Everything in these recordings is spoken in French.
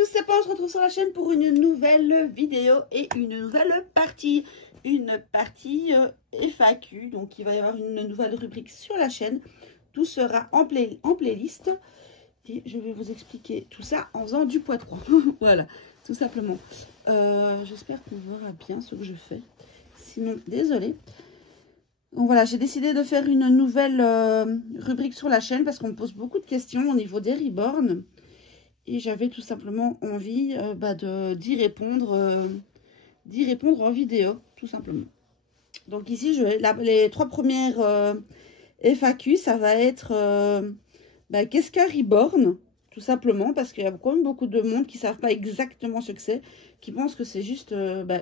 tous, c'est Paul, on se retrouve sur la chaîne pour une nouvelle vidéo et une nouvelle partie. Une partie FAQ, donc il va y avoir une nouvelle rubrique sur la chaîne. Tout sera en playlist. Et je vais vous expliquer tout ça en faisant du poids 3. Voilà, tout simplement. J'espère qu'on verra bien ce que je fais. Sinon, désolé. Donc voilà, j'ai décidé de faire une nouvelle rubrique sur la chaîne parce qu'on me pose beaucoup de questions au niveau des reborn. Et j'avais tout simplement envie d'y répondre en vidéo, tout simplement. Donc ici, les trois premières FAQ, ça va être qu'est-ce qu'un reborn, tout simplement, parce qu'il y a quand même beaucoup de monde qui ne savent pas exactement ce que c'est, qui pensent que c'est juste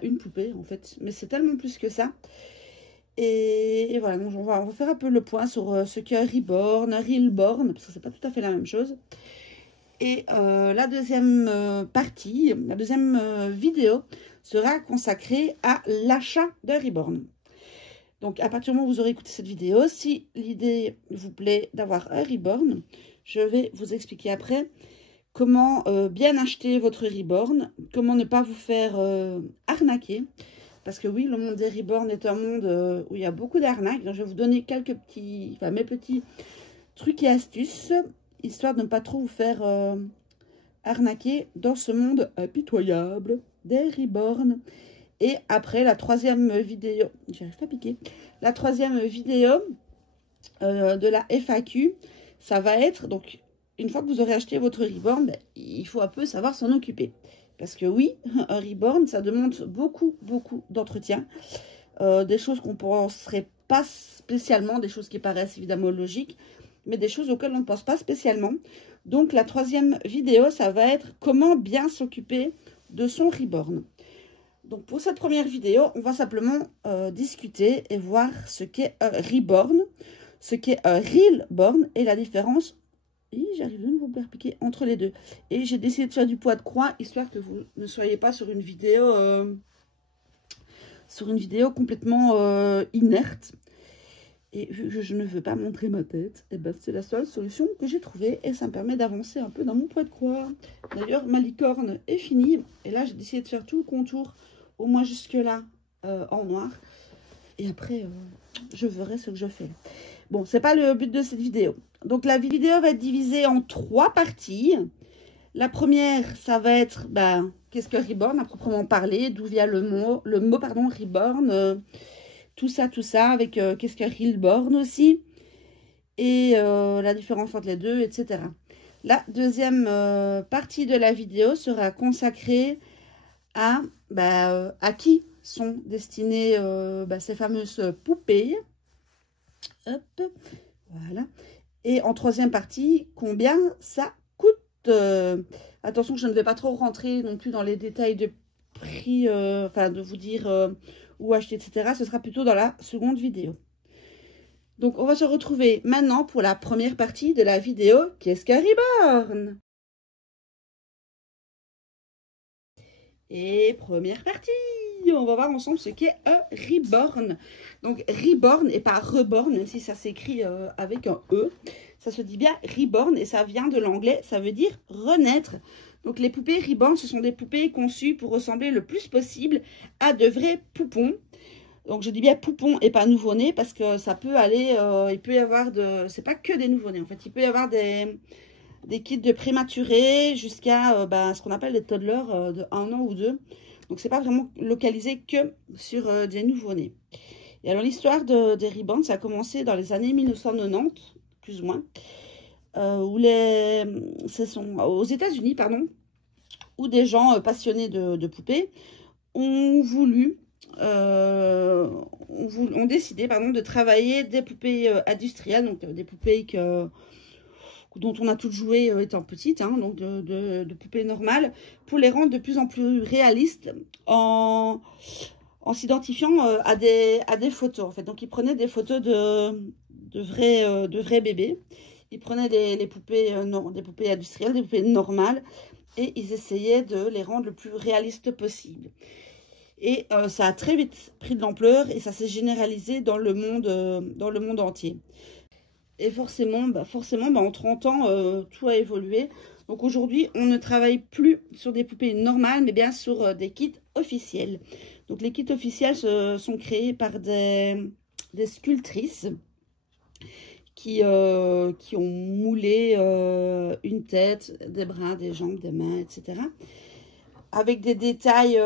une poupée, en fait. Mais c'est tellement plus que ça. Et voilà, donc on va faire un peu le point sur ce qu'est un reborn, un realborn, parce que c'est pas tout à fait la même chose. Et la deuxième partie, la deuxième vidéo sera consacrée à l'achat d'un reborn. Donc à partir du moment où vous aurez écouté cette vidéo, si l'idée vous plaît d'avoir un reborn, je vais vous expliquer après comment bien acheter votre reborn, comment ne pas vous faire arnaquer. Parce que oui, le monde des reborn est un monde où il y a beaucoup d'arnaques. Donc je vais vous donner quelques mes petits trucs et astuces, histoire de ne pas trop vous faire arnaquer dans ce monde impitoyable des reborn. Et après, la troisième vidéo, j'arrive pas à piquer, la troisième vidéo de la FAQ, ça va être, donc, une fois que vous aurez acheté votre reborn, il faut un peu savoir s'en occuper. Parce que oui, un reborn, ça demande beaucoup d'entretien. Des choses qu'on ne penserait pas spécialement, des choses qui paraissent évidemment logiques, mais des choses auxquelles on ne pense pas spécialement. Donc, la troisième vidéo, ça va être comment bien s'occuper de son reborn. Donc, pour cette première vidéo, on va simplement discuter et voir ce qu'est un reborn, ce qu'est un realborn et la différence. Et j'arrive de vous faire piquer entre les deux. Et j'ai décidé de faire du poids de croix, histoire que vous ne soyez pas sur une vidéo complètement inerte. Et vu que je ne veux pas montrer ma tête, et c'est la seule solution que j'ai trouvée. Et ça me permet d'avancer un peu dans mon poids de croix. D'ailleurs, ma licorne est finie. Et là, j'ai décidé de faire tout le contour, au moins jusque-là, en noir. Et après, je verrai ce que je fais. Bon, c'est pas le but de cette vidéo. Donc, la vidéo va être divisée en 3 parties. La première, ça va être, qu'est-ce que reborn à proprement parler, d'où vient le mot reborn, tout ça, avec qu'est-ce qu'un realborn aussi, et la différence entre les deux, etc. La deuxième partie de la vidéo sera consacrée à qui sont destinées ces fameuses poupées. Hop, voilà. Et en troisième partie, combien ça coûte. Attention, je ne vais pas trop rentrer non plus dans les détails de prix, de vous dire où acheter, etc. Ce sera plutôt dans la seconde vidéo. Donc, on va se retrouver maintenant pour la première partie de la vidéo. Qu'est-ce qu'un reborn? Et première partie, on va voir ensemble ce qu'est un reborn. Donc, reborn et pas reborn, même si ça s'écrit avec un E. Ça se dit bien reborn et ça vient de l'anglais, ça veut dire renaître. Donc, les poupées reborn, ce sont des poupées conçues pour ressembler le plus possible à de vrais poupons. Donc, je dis bien poupons et pas nouveau-nés parce que ça peut aller, il peut y avoir c'est pas que des nouveau-nés en fait, il peut y avoir des kits de prématurés jusqu'à ce qu'on appelle des toddlers de 1 an ou 2. Donc, c'est pas vraiment localisé que sur des nouveau-nés. Et alors, l'histoire des reborn, ça a commencé dans les années 1990, plus ou moins, aux États-Unis, pardon, où des gens passionnés de poupées ont décidé de travailler des poupées industrielles, donc des poupées dont on a toutes joué étant petite, donc de poupées normales, pour les rendre de plus en plus réalistes en s'identifiant à des photos, en fait. Donc, ils prenaient des photos de vrais bébés. Ils prenaient des poupées industrielles, des poupées normales, et ils essayaient de les rendre le plus réalistes possible. Et ça a très vite pris de l'ampleur et ça s'est généralisé dans le monde entier. Et forcément, en 30 ans, tout a évolué. Donc aujourd'hui, on ne travaille plus sur des poupées normales, mais bien sur des kits officiels. Donc les kits officiels sont créés par des sculptrices qui ont moulé une tête, des bras, des jambes, des mains, etc. Avec des détails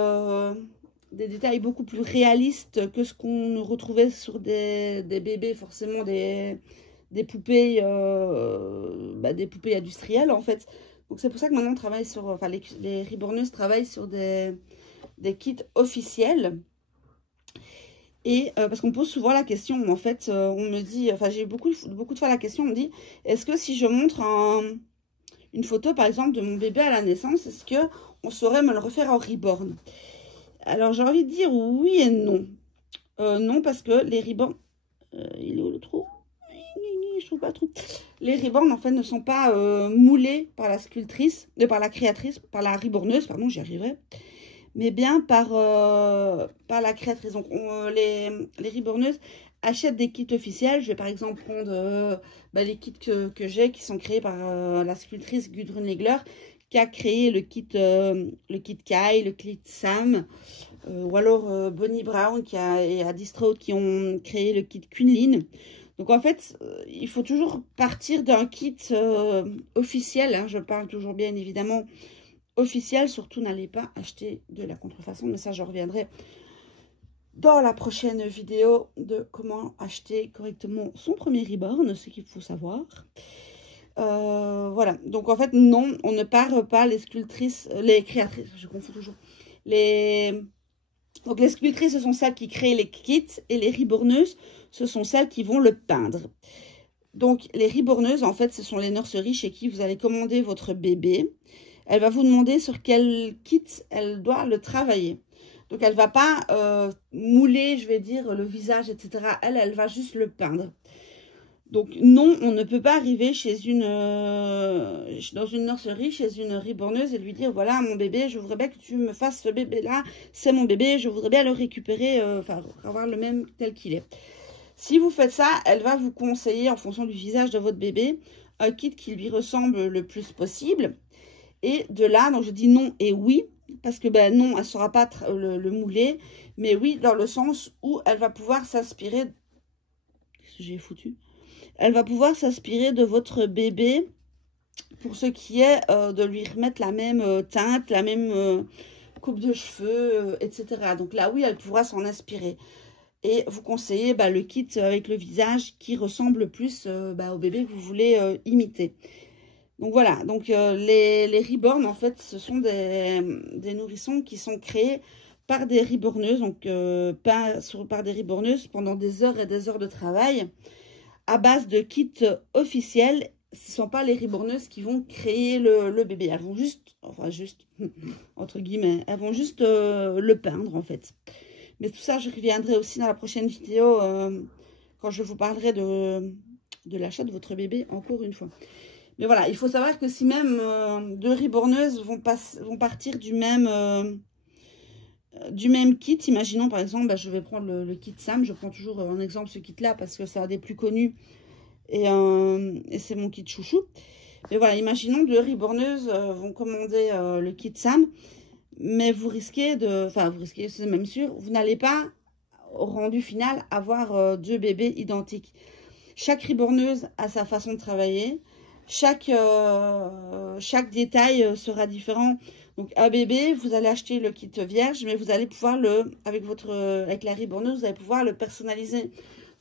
beaucoup plus réalistes que ce qu'on retrouvait sur des bébés, forcément des poupées, des poupées industrielles en fait. Donc c'est pour ça que maintenant on travaille sur, enfin les reborneuses travaillent sur des kits officiels. Et parce qu'on me pose souvent la question, en fait, on me dit, enfin j'ai eu beaucoup de fois la question, on me dit, est-ce que si je montre une photo par exemple de mon bébé à la naissance, est-ce que on saurait me le refaire en reborn? Alors j'ai envie de dire oui et non. Non, parce que les reborn, il est où le trou? Je trouve pas le trou. Les reborn en fait ne sont pas moulés par la sculptrice, par la créatrice, par la reborneuse, pardon, j'y arriverai, mais bien par la créatrice. Donc les reborneuses achètent des kits officiels. Je vais par exemple prendre les kits que j'ai, qui sont créés par la sculptrice Gudrun Legler, qui a créé le kit Kai, le kit Sam, ou alors Bonnie Brown et Adi Stroud qui ont créé le kit Kunlin. Donc en fait, il faut toujours partir d'un kit officiel, hein, je parle toujours bien évidemment officiel. Surtout n'allez pas acheter de la contrefaçon, mais ça je reviendrai dans la prochaine vidéo de comment acheter correctement son premier reborn, ce qu'il faut savoir. Voilà, donc en fait non, on ne perd pas les sculptrices, les créatrices, je confonds toujours. Donc les sculptrices, ce sont celles qui créent les kits, et les reborneuses, ce sont celles qui vont le peindre. Donc les reborneuses, en fait, ce sont les nurseries chez qui vous allez commander votre bébé. Elle va vous demander sur quel kit elle doit le travailler. Donc elle va pas mouler, je vais dire, le visage, etc. Elle va juste le peindre. Donc non, on ne peut pas arriver dans une nurserie, chez une reborneuse et lui dire, voilà mon bébé, je voudrais bien que tu me fasses ce bébé-là, c'est mon bébé, je voudrais bien le récupérer, enfin avoir le même tel qu'il est. Si vous faites ça, elle va vous conseiller en fonction du visage de votre bébé, un kit qui lui ressemble le plus possible. Et de là, donc je dis non et oui, parce que ben non, elle ne saura pas le mouler, mais oui, dans le sens où elle va pouvoir s'inspirer. Qu'est-ce que j'ai foutu? Elle va pouvoir s'inspirer de votre bébé pour ce qui est de lui remettre la même teinte, la même coupe de cheveux, etc. Donc là, oui, elle pourra s'en inspirer. Et vous conseillez le kit avec le visage qui ressemble plus au bébé que vous voulez imiter. Donc voilà, donc les reborn, en fait, ce sont des nourrissons qui sont créés par des reborneuses, donc par des reborneuses pendant des heures et des heures de travail, à base de kits officiels. Ce ne sont pas les reborneuses qui vont créer le bébé. Elles vont juste, enfin juste, entre guillemets, elles vont juste le peindre, en fait. Mais tout ça, je reviendrai aussi dans la prochaine vidéo, quand je vous parlerai de l'achat de votre bébé, encore une fois. Mais voilà, il faut savoir que si même deux reborneuses vont partir du même kit, imaginons par exemple, je vais prendre le kit Sam, je prends toujours en exemple ce kit-là parce que c'est un des plus connus et c'est mon kit chouchou. Mais voilà, imaginons deux reborneuses vont commander le kit Sam, mais vous risquez c'est même sûr, vous n'allez pas au rendu final avoir deux bébés identiques. Chaque reborneuse a sa façon de travailler. Chaque détail sera différent. Donc un bébé, vous allez acheter le kit vierge, mais vous allez pouvoir avec la reborneuse, vous allez pouvoir le personnaliser.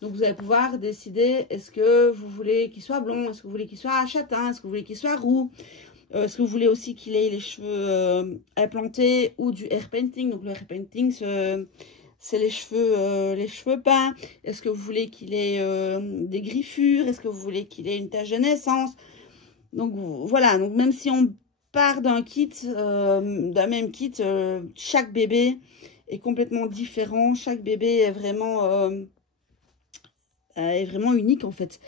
Donc vous allez pouvoir décider, est-ce que vous voulez qu'il soit blond, est-ce que vous voulez qu'il soit châtain, est-ce que vous voulez qu'il soit roux, est-ce que vous voulez aussi qu'il ait les cheveux implantés ou du hair painting. Donc le hair painting, c'est les cheveux peints. Est-ce que vous voulez qu'il ait des griffures? Est-ce que vous voulez qu'il ait une tache de naissance? Donc voilà, donc même si on part d'un même kit, chaque bébé est complètement différent. Chaque bébé est vraiment unique en fait.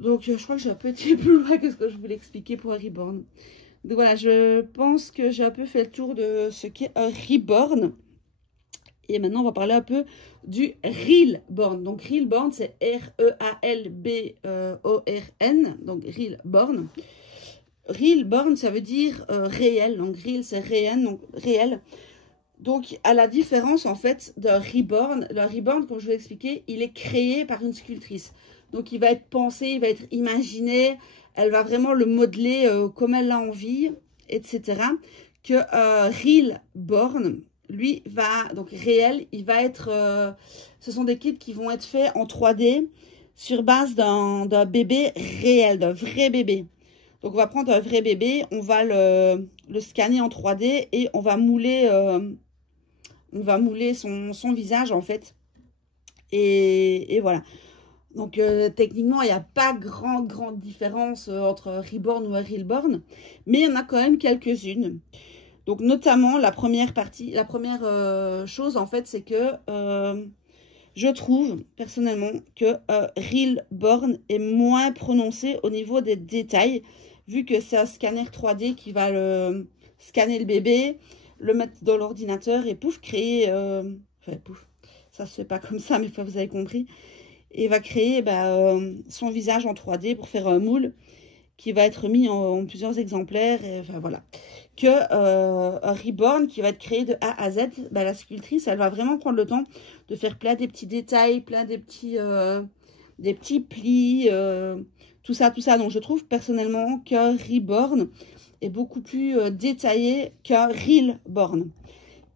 Donc je crois que j'ai un peu été plus loin que ce que je voulais expliquer pour un reborn. Donc voilà, je pense que j'ai un peu fait le tour de ce qu'est un reborn. Et maintenant, on va parler un peu du Reelborn. Donc, Reelborn, c'est R-E-A-L-B-O-R-N. Donc, Reelborn. Real-born, ça veut dire réel. Donc, real, c'est réel, donc réel. Donc, à la différence, en fait, de reborn, le reborn, comme je vous l'ai expliqué, il est créé par une sculptrice. Donc, il va être pensé, il va être imaginé, elle va vraiment le modeler comme elle l'a envie, etc. Que real-born, lui, va, donc réel, il va être, ce sont des kits qui vont être faits en 3D sur base d'un bébé réel, d'un vrai bébé. Donc, on va prendre un vrai bébé, on va le scanner en 3D et on va mouler son visage, en fait. Et voilà. Donc, techniquement, il n'y a pas grande différence entre Reborn ou Realborn. Mais il y en a quand même quelques-unes. Donc, notamment, la première chose, en fait, c'est que je trouve, personnellement, que Realborn est moins prononcé au niveau des détails. Vu que c'est un scanner 3D qui va scanner le bébé, le mettre dans l'ordinateur et pouf, créer... enfin, pouf, ça se fait pas comme ça, mais vous avez compris. Et va créer son visage en 3D pour faire un moule qui va être mis en plusieurs exemplaires. Et, enfin, voilà. Que un Reborn qui va être créé de A à Z, la sculptrice, elle va vraiment prendre le temps de faire plein des petits détails, plein des petits plis, tout ça. Donc, je trouve personnellement qu'un Reborn est beaucoup plus détaillé qu'un Realborn.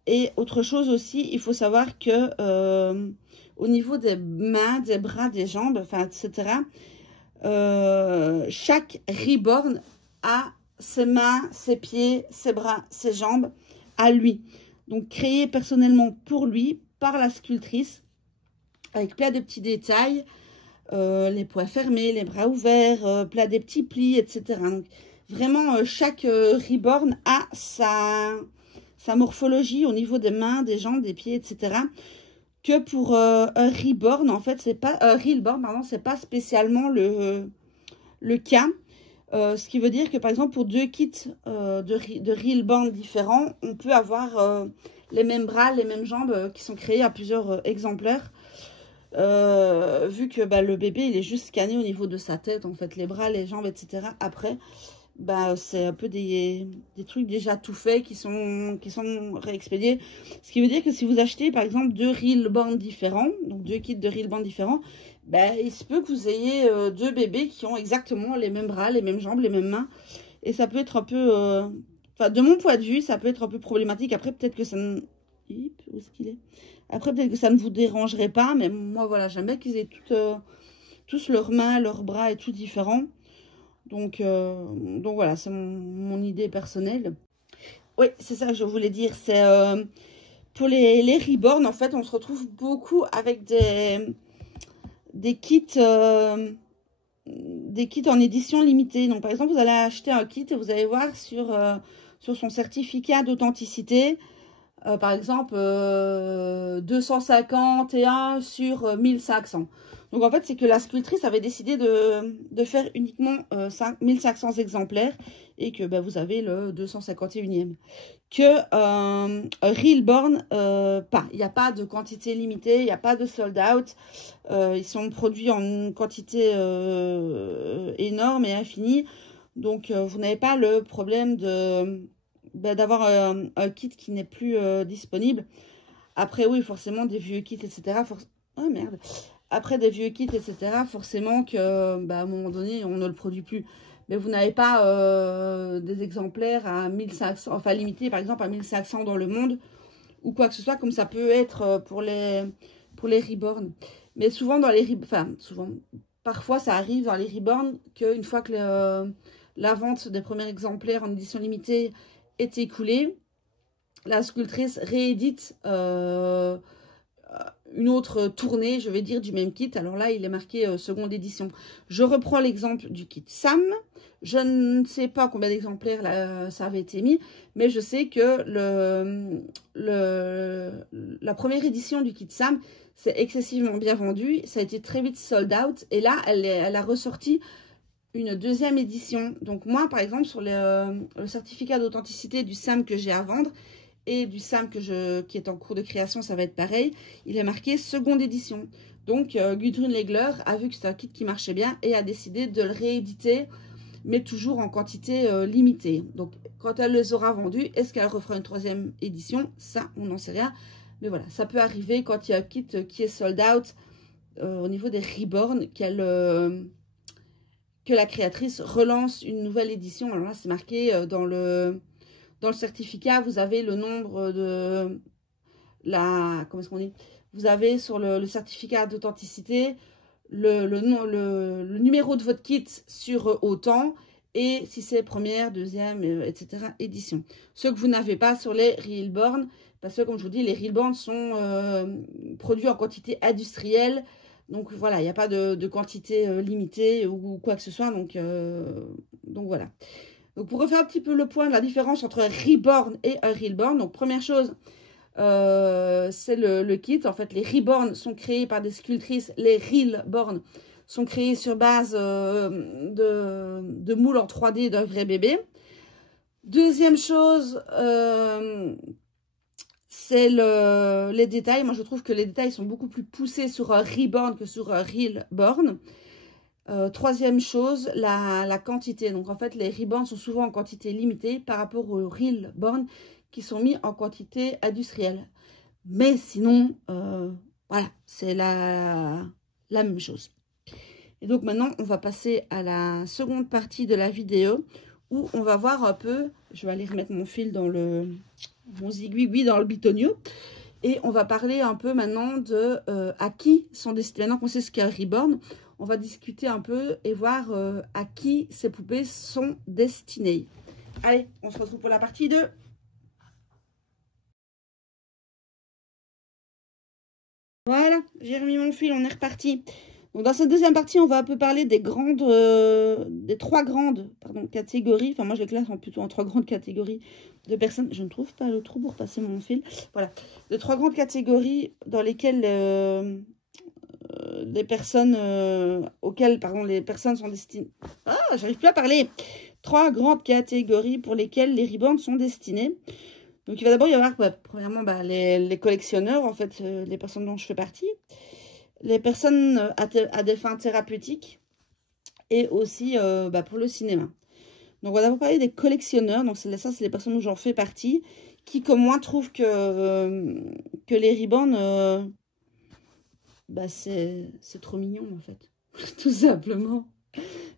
Et autre chose aussi, il faut savoir que au niveau des mains, des bras, des jambes, enfin, etc., chaque Reborn a ses mains, ses pieds, ses bras, ses jambes à lui. Donc, créé personnellement pour lui, par la sculptrice, avec plein de petits détails, les poings fermés, les bras ouverts, plein de petits plis, etc. Donc, vraiment, chaque Reborn a sa morphologie au niveau des mains, des jambes, des pieds, etc. Que pour un Reborn, en fait, c'est pas un Realborn, pardon, c'est pas spécialement le cas. Ce qui veut dire que, par exemple, pour deux kits de Realborn différents, on peut avoir les mêmes bras, les mêmes jambes qui sont créés à plusieurs exemplaires. Vu que le bébé, il est juste scanné au niveau de sa tête, en fait, les bras, les jambes, etc. Après, c'est un peu des trucs déjà tout faits qui sont réexpédiés. Ce qui veut dire que si vous achetez, par exemple, deux Realborn différents, donc deux kits de Realborn différents, il se peut que vous ayez deux bébés qui ont exactement les mêmes bras, les mêmes jambes, les mêmes mains. Et ça peut être un peu... Enfin, de mon point de vue, ça peut être un peu problématique. Après, peut-être que ça ne... Où est-ce qu'il est? Après, peut-être que ça ne vous dérangerait pas. Mais moi, voilà, j'aime bien qu'ils aient tous leurs mains, leurs bras et tout différents. Donc voilà, c'est mon idée personnelle. Oui, c'est ça que je voulais dire. C'est pour les Reborn, en fait, on se retrouve beaucoup avec des kits en édition limitée. Donc, par exemple, vous allez acheter un kit et vous allez voir sur son certificat d'authenticité, par exemple, 251 sur 1500. Donc, en fait, c'est que la sculptrice avait décidé de faire uniquement 1500 exemplaires et que vous avez le 251e. Que Realborn, il n'y a pas de quantité limitée, il n'y a pas de sold out. Ils sont produits en quantité énorme et infinie. Donc, vous n'avez pas le problème d'avoir un kit qui n'est plus disponible. Après, oui, forcément, des vieux kits, etc. Oh, merde. Après, des vieux kits, etc., forcément que, à un moment donné, on ne le produit plus. Mais vous n'avez pas des exemplaires à 1500, enfin limités, par exemple, à 1500 dans le monde, ou quoi que ce soit, comme ça peut être pour les Reborn. Mais souvent, parfois, ça arrive dans les Reborn qu'une fois que la vente des premiers exemplaires en édition limitée est écoulée, la sculptrice réédite une autre tournée, je vais dire, du même kit. Alors là, il est marqué seconde édition. Je reprends l'exemple du kit Sam. Je ne sais pas combien d'exemplaires ça avait été mis, mais je sais que la première édition du kit Sam, c'est excessivement bien vendu. Ça a été très vite sold out. Et là, elle a ressorti une deuxième édition. Donc moi, par exemple, sur le certificat d'authenticité du Sam que j'ai à vendre, et du Sam qui est en cours de création, ça va être pareil. Il est marqué seconde édition. Donc, Gudrun Legler a vu que c'était un kit qui marchait bien et a décidé de le rééditer mais toujours en quantité limitée. Donc, quand elle les aura vendus, est-ce qu'elle refera une 3e édition? Ça, on n'en sait rien. Mais voilà, ça peut arriver quand il y a un kit qui est sold out au niveau des Reborn, que la créatrice relance une nouvelle édition. Alors là, c'est marqué dans le certificat, vous avez le nombre de comment est-ce qu'on dit? Vous avez sur le certificat d'authenticité le numéro de votre kit sur autant, et si c'est première, deuxième, etc. édition. Ce que vous n'avez pas sur les Reborn, parce que comme je vous dis, les Reborn sont produits en quantité industrielle. Donc voilà, il n'y a pas de quantité limitée ou quoi que ce soit. Donc voilà. Donc pour refaire un petit peu le point de la différence entre un Reborn et un Reborn. Donc première chose, c'est le kit. En fait, les Reborn sont créés par des sculptrices. Les Reborn sont créés sur base de moules en 3D d'un vrai bébé. Deuxième chose, c'est les détails. Moi, je trouve que les détails sont beaucoup plus poussés sur un Reborn que sur un Reborn. Troisième chose, la quantité. Donc, en fait, les Reborn sont souvent en quantité limitée par rapport aux Reborn qui sont mis en quantité industrielle. Mais sinon, voilà, c'est la même chose. Et donc, maintenant, on va passer à la seconde partie de la vidéo où on va voir un peu, je vais aller remettre mon fil dans mon zigouigui dans le bitonio. Et on va parler un peu maintenant de à qui sont destinés. Maintenant qu'on sait ce qu'est un Reborn, on va discuter un peu et voir à qui ces poupées sont destinées. Allez, on se retrouve pour la partie 2. Voilà, j'ai remis mon fil, on est reparti. Donc dans cette deuxième partie, on va un peu parler des trois grandes catégories. Enfin, moi, je les classe plutôt en 3 grandes catégories de personnes. Je ne trouve pas le trou pour passer mon fil. Voilà, de 3 grandes catégories dans lesquelles les personnes les personnes sont destinées. Ah, j'arrive plus à parler. 3 grandes catégories pour lesquelles les Reborn sont destinés. Donc, il va d'abord y avoir, premièrement, les collectionneurs, en fait, les personnes dont je fais partie. Les personnes à des fins thérapeutiques et aussi pour le cinéma. Donc, on va d'abord parler des collectionneurs. Donc, ça, c'est les personnes dont j'en fais partie, qui, comme moi, trouvent que les Reborn, c'est trop mignon, en fait. Tout simplement.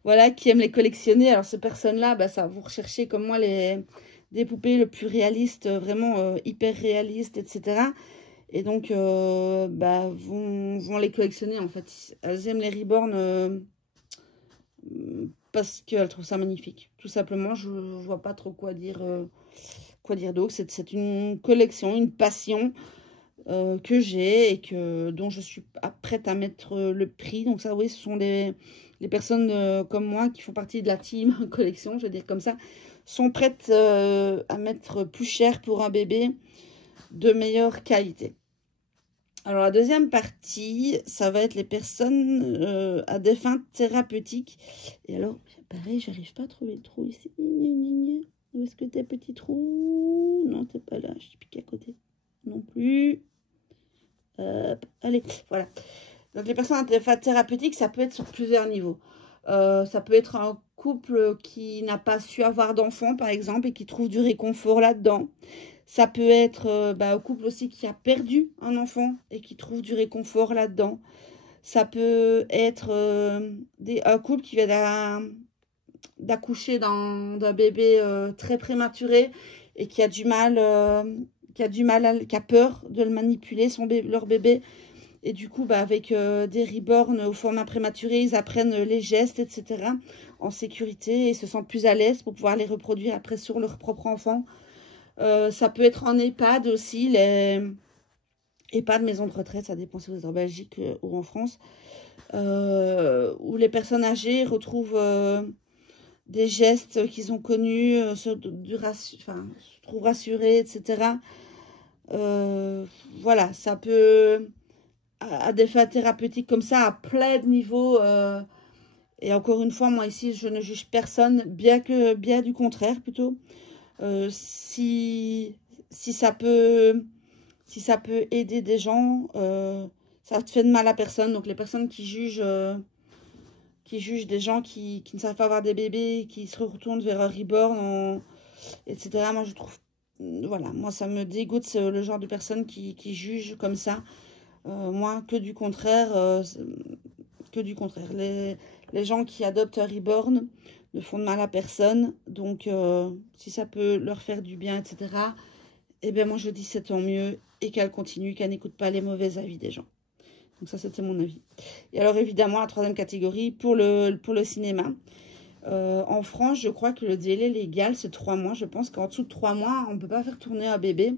Voilà, qui aiment les collectionner. Alors, ces personnes-là, ça, vous recherchez, comme moi, des poupées le plus réalistes, vraiment hyper réalistes, etc. Et donc, vont les collectionner, en fait. Elles aiment les Reborn parce qu'elles trouvent ça magnifique. Tout simplement, je ne vois pas trop quoi dire d'autre. C'est une collection, une passion que j'ai et dont je suis prête à mettre le prix. Donc ça, oui, ce sont les personnes comme moi qui font partie de la team collection, je veux dire comme ça, sont prêtes à mettre plus cher pour un bébé de meilleure qualité. Alors, la deuxième partie, ça va être les personnes à des fins thérapeutiques. Et alors, pareil, j'arrive pas à trouver le trou ici. Où est-ce que t'es, petit trou? Non, t'es pas là. Je suis piqué à côté. Non plus. Allez, voilà. Donc, les personnes à des fins thérapeutiques, ça peut être sur plusieurs niveaux. Ça peut être un couple qui n'a pas su avoir d'enfant, par exemple, et qui trouve du réconfort là-dedans. Ça peut être un couple aussi qui a perdu un enfant et qui trouve du réconfort là-dedans. Ça peut être un couple qui vient d'accoucher d'un bébé très prématuré et qui a du mal, qui a peur de le manipuler, leur bébé. Et du coup, avec des Reborn au format prématuré, ils apprennent les gestes, etc. en sécurité et se sentent plus à l'aise pour pouvoir les reproduire après sur leur propre enfant. Ça peut être en EHPAD aussi, les EHPAD, maison de retraite, ça dépend si vous êtes en Belgique ou en France, où les personnes âgées retrouvent des gestes qu'ils ont connus, se trouvent rassurés, etc. Voilà, ça peut, à des fins thérapeutiques comme ça, à plein de niveaux. Et encore une fois, moi ici, je ne juge personne, bien du contraire plutôt. Si ça peut aider des gens, ça te fait de mal à personne. Donc les personnes qui jugent qui jugent des gens qui ne savent pas avoir des bébés, qui se retournent vers un reborn, etc. Moi, je trouve, voilà, moi, ça me dégoûte le genre de personnes qui jugent comme ça. Moi, que du contraire, Les gens qui adoptent un reborn ne font de mal à personne. Donc, si ça peut leur faire du bien, etc., eh bien, moi, je dis c'est tant mieux. Et qu'elle continue, qu'elle n'écoute pas les mauvais avis des gens. Donc, ça, c'était mon avis. Et alors, évidemment, la troisième catégorie, pour le cinéma. En France, je crois que le délai légal, c'est 3 mois. Je pense qu'en dessous de 3 mois, on ne peut pas faire tourner un bébé.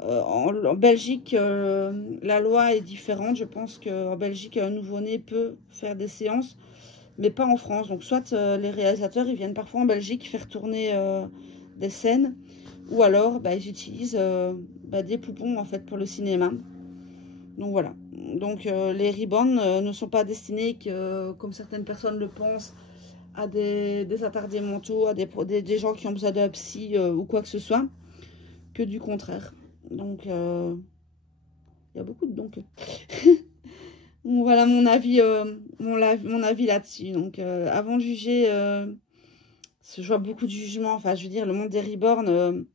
En Belgique, la loi est différente. Je pense qu'en Belgique, un nouveau-né peut faire des séances, mais pas en France. Donc, soit les réalisateurs, ils viennent parfois en Belgique faire tourner des scènes, ou alors, ils utilisent des poupons, en fait, pour le cinéma. Donc, voilà. Donc, les reborns ne sont pas destinés, comme certaines personnes le pensent, à des attardés mentaux, à des gens qui ont besoin d'un psy ou quoi que ce soit, que du contraire. Donc, il y a beaucoup de donc. Donc, voilà mon avis, mon avis là-dessus. Donc, avant de juger, je vois beaucoup de jugements. Enfin, je veux dire, le monde des reborn,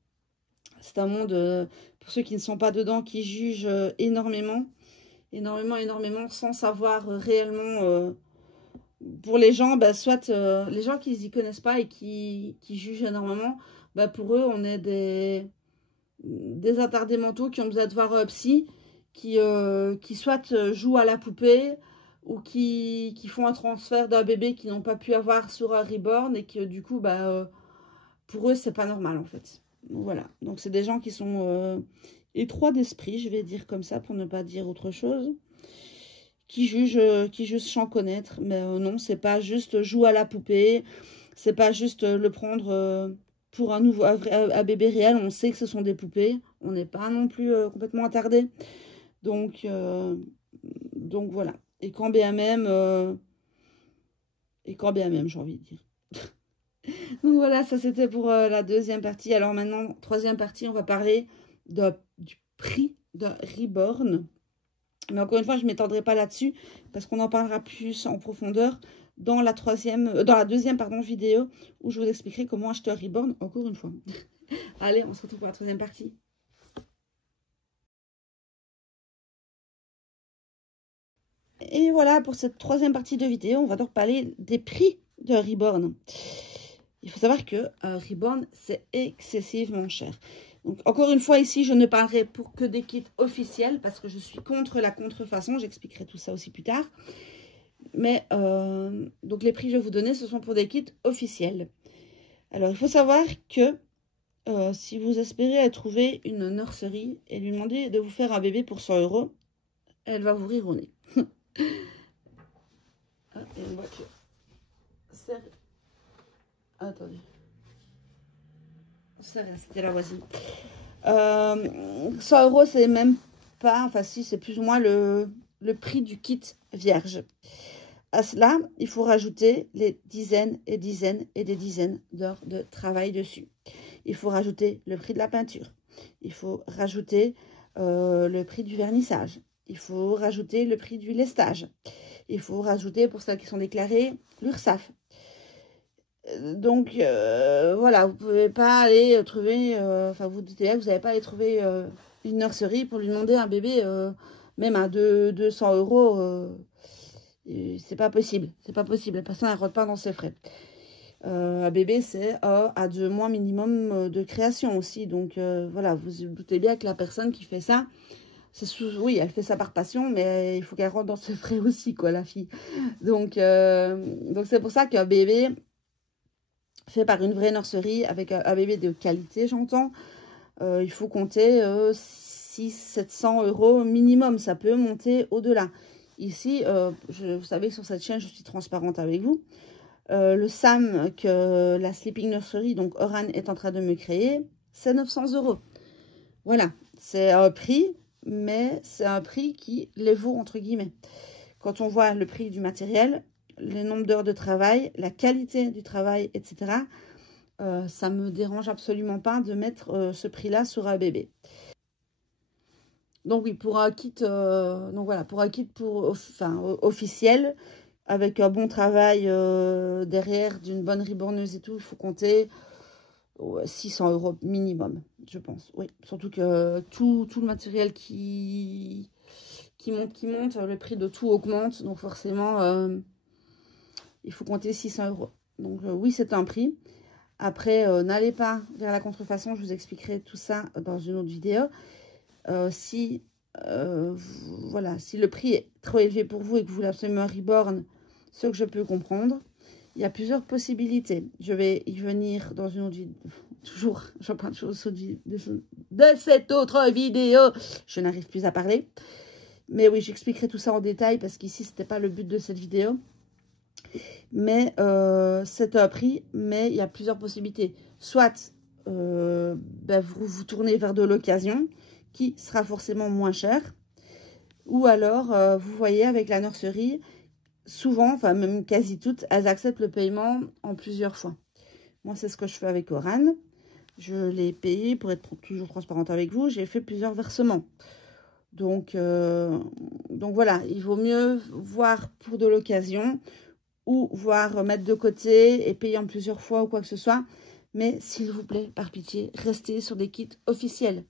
c'est un monde, pour ceux qui ne sont pas dedans, qui jugent énormément, sans savoir réellement. Pour les gens, soit les gens qui s'y connaissent pas et qui jugent énormément, pour eux, on est des attardés mentaux qui ont besoin de voir un psy, qui soit jouent à la poupée ou qui font un transfert d'un bébé qu'ils n'ont pas pu avoir sur un reborn et que du coup, pour eux, c'est pas normal en fait. Voilà, donc c'est des gens qui sont étroits d'esprit, je vais dire comme ça pour ne pas dire autre chose. Qui jugent sans connaître. Mais non, c'est pas juste jouer à la poupée. C'est pas juste le prendre pour un bébé réel. On sait que ce sont des poupées. On n'est pas non plus complètement attardé. Donc voilà. Et quand bien même, j'ai envie de dire. Donc voilà, ça c'était pour la deuxième partie. Alors maintenant, troisième partie, on va parler du prix d'un reborn. Mais encore une fois, je ne m'étendrai pas là-dessus parce qu'on en parlera plus en profondeur dans la deuxième vidéo où je vous expliquerai comment acheter un reborn encore une fois. Allez, on se retrouve pour la troisième partie. Et voilà, pour cette troisième partie de vidéo, on va donc parler des prix d'un reborn. Il faut savoir qu'un reborn, c'est excessivement cher. Donc, encore une fois, ici, je ne parlerai que des kits officiels parce que je suis contre la contrefaçon. J'expliquerai tout ça aussi plus tard. Mais, donc, les prix que je vais vous donner, ce sont pour des kits officiels. Alors, il faut savoir que si vous espérez trouver une nurserie et lui demander de vous faire un bébé pour 100 €, elle va vous rire au nez. Ah, il y a une voiture. Attendez. C'était la voisine. 100 €, c'est même pas, enfin si, c'est plus ou moins le prix du kit vierge. À cela, il faut rajouter les dizaines et dizaines et des dizaines d'heures de travail dessus. Il faut rajouter le prix de la peinture. Il faut rajouter le prix du vernissage. Il faut rajouter le prix du lestage. Il faut rajouter, pour celles qui sont déclarées, l'URSSAF. Donc, voilà, vous ne pouvez pas aller trouver, vous dites que vous n'allez pas aller trouver une nurserie pour lui demander un bébé, même à 200 €, c'est pas possible. C'est pas possible, la personne ne rentre pas dans ses frais. Un bébé, c'est 1 à 2 mois minimum de création aussi. Donc, voilà, vous vous doutez bien que la personne qui fait ça, oui, elle fait ça par passion, mais il faut qu'elle rentre dans ses frais aussi, quoi, la fille. Donc c'est pour ça qu'un bébé fait par une vraie nurserie, avec un bébé de qualité, j'entends, il faut compter 600-700 € minimum. Ça peut monter au-delà. Ici, vous savez que sur cette chaîne, je suis transparente avec vous. Le SAM que la Sleeping Nursery, donc Oran, est en train de me créer, c'est 900 €. Voilà, c'est un prix, mais c'est un prix qui les vaut, entre guillemets. Quand on voit le prix du matériel, le nombre d'heures de travail, la qualité du travail, etc., ça me dérange absolument pas de mettre ce prix-là sur un bébé. Donc oui, pour un kit, pour un kit officiel, avec un bon travail derrière, d'une bonne riborneuse et tout, il faut compter 600 € minimum, je pense. Oui, surtout que tout le matériel qui monte, le prix de tout augmente. Donc forcément, il faut compter 600 €. Donc oui, c'est un prix. Après, n'allez pas vers la contrefaçon. Je vous expliquerai tout ça dans une autre vidéo. Voilà, si le prix est trop élevé pour vous et que vous voulez absolument un reborn, ce que je peux comprendre, il y a plusieurs possibilités. Je vais y venir dans une autre vidéo. Toujours, j'en parle toujours de cette autre vidéo. Je n'arrive plus à parler. Mais oui, j'expliquerai tout ça en détail parce qu'ici, ce n'était pas le but de cette vidéo. Mais c'est un prix, mais il y a plusieurs possibilités. Soit vous tournez vers de l'occasion, qui sera forcément moins cher. Ou alors, vous voyez, avec la nurserie, souvent, enfin même quasi toutes, elles acceptent le paiement en plusieurs fois. Moi, c'est ce que je fais avec Oran. Je l'ai payé, pour être toujours transparente avec vous, j'ai fait plusieurs versements. Donc voilà, il vaut mieux voir pour de l'occasion ou voir mettre de côté et payer en plusieurs fois ou quoi que ce soit. Mais s'il vous plaît, par pitié, restez sur des kits officiels.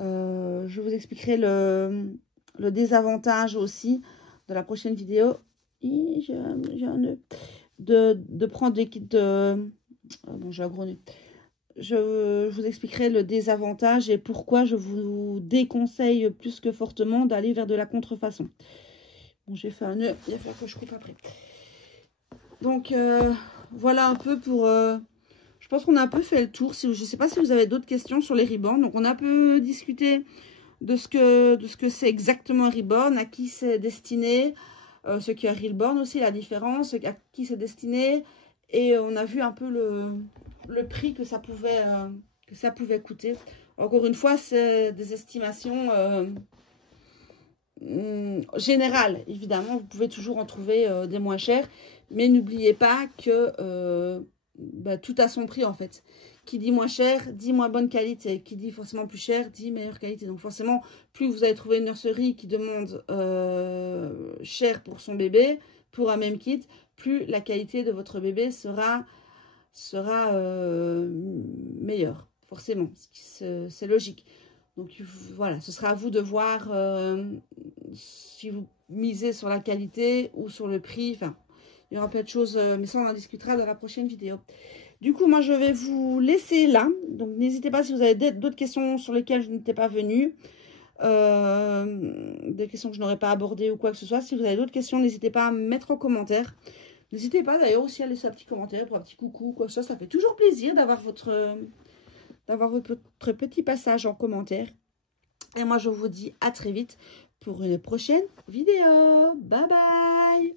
Je vous expliquerai le désavantage aussi dans la prochaine vidéo. De prendre des kits de... bon, j'ai un gros nez. Je vous expliquerai le désavantage et pourquoi je vous déconseille plus que fortement d'aller vers de la contrefaçon. Bon, j'ai fait un nœud, il va falloir que je coupe après. Donc, voilà un peu pour... je pense qu'on a un peu fait le tour. Je ne sais pas si vous avez d'autres questions sur les ribornes. Donc, on a un peu discuté de ce que c'est exactement un reborn, à qui c'est destiné, ce qu'est un reborn aussi, la différence, à qui c'est destiné. Et on a vu un peu le prix que ça pouvait coûter. Encore une fois, c'est des estimations générales. Évidemment, vous pouvez toujours en trouver des moins chers. Mais n'oubliez pas que tout a son prix en fait. Qui dit moins cher, dit moins bonne qualité. Qui dit forcément plus cher, dit meilleure qualité. Donc forcément, plus vous allez trouver une nurserie qui demande cher pour son bébé, pour un même kit, plus la qualité de votre bébé sera meilleure. Forcément, c'est logique. Donc voilà, ce sera à vous de voir si vous misez sur la qualité ou sur le prix. Enfin, il y aura plein de choses, mais ça on en discutera dans la prochaine vidéo. Du coup, moi, je vais vous laisser là. Donc, n'hésitez pas si vous avez d'autres questions sur lesquelles je n'étais pas venue. Des questions que je n'aurais pas abordées ou quoi que ce soit. Si vous avez d'autres questions, n'hésitez pas à me mettre en commentaire. N'hésitez pas d'ailleurs aussi à laisser un petit commentaire pour un petit coucou, quoi que ce soit. Ça fait toujours plaisir d'avoir votre petit passage en commentaire. Et moi, je vous dis à très vite pour une prochaine vidéo. Bye bye!